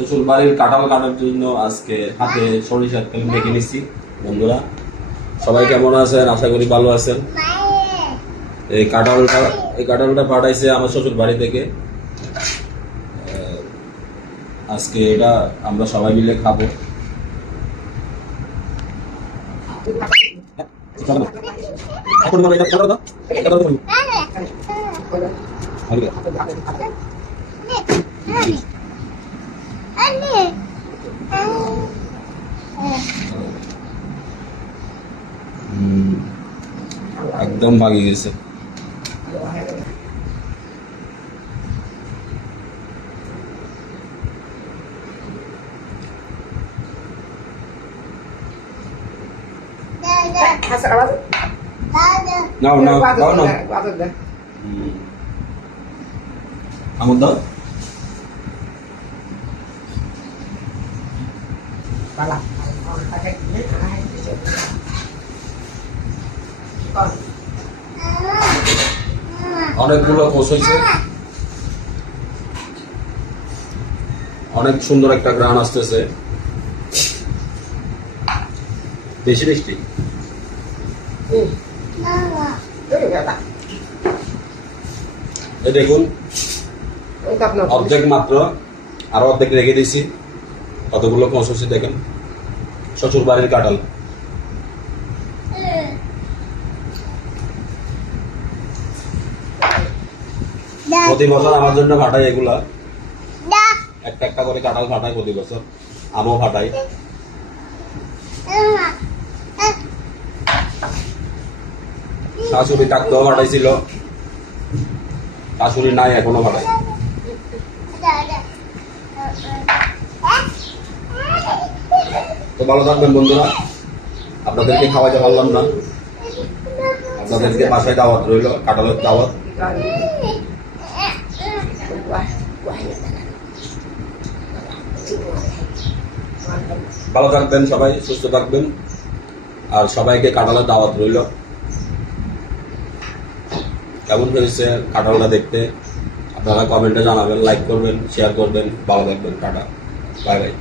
শ্বশুর বাড়ির কাঁঠাল কাটার জন্য আজকে হাতে সরিষার তেল মেখে নিচ্ছি। বন্ধুরা সবাই কেমন আছেন? আশা করি ভালো আছেন। এই কাঁঠালটা পাঠাইছে আমার শ্বশুর বাড়ি থেকে। আজকে এটা আমরা সবাই মিলে খাবো। একদম ভাগি গেছে। নাও নাও দাও না আমুদ দাও। অনেকগুলো কোষ হয়েছে, অনেক সুন্দর একটা গ্রান আসতেছে, বেশি মিষ্টি। দেখুন অর্ধেক মাত্র, আরো অর্ধেক রেখে দিয়েছি। কতগুলো কোষ হচ্ছে দেখেন, শ্বশুর বাড়ির কাঁঠাল। প্রতি বছর আমার জন্য ফাটাই এগুলা, একটা একটা করে কাঁঠাল ফাটাই প্রতি বছর, আমও ফাটাই। শাশুড়ি থাকতেও ফাটাইছিল, শাশুড়ি নাই এখনো ফাটাই। তো ভালো থাকবেন বন্ধুরা, আপনাদেরকে খাওয়াইতে পারলাম না, আপনাদেরকে বাসায় দাওয়াত রইল, কাঁঠালের দাওয়াত। ভালো থাকবেন সবাই, সুস্থ থাকবেন, আর সবাইকে কাঁঠালের দাওয়াত রইল। কেমন হয়েছে কাঁঠালটা দেখতে আপনারা কমেন্টে জানাবেন, লাইক করবেন, শেয়ার করবেন। ভালো থাকবেন, টাটা, বাই বাই।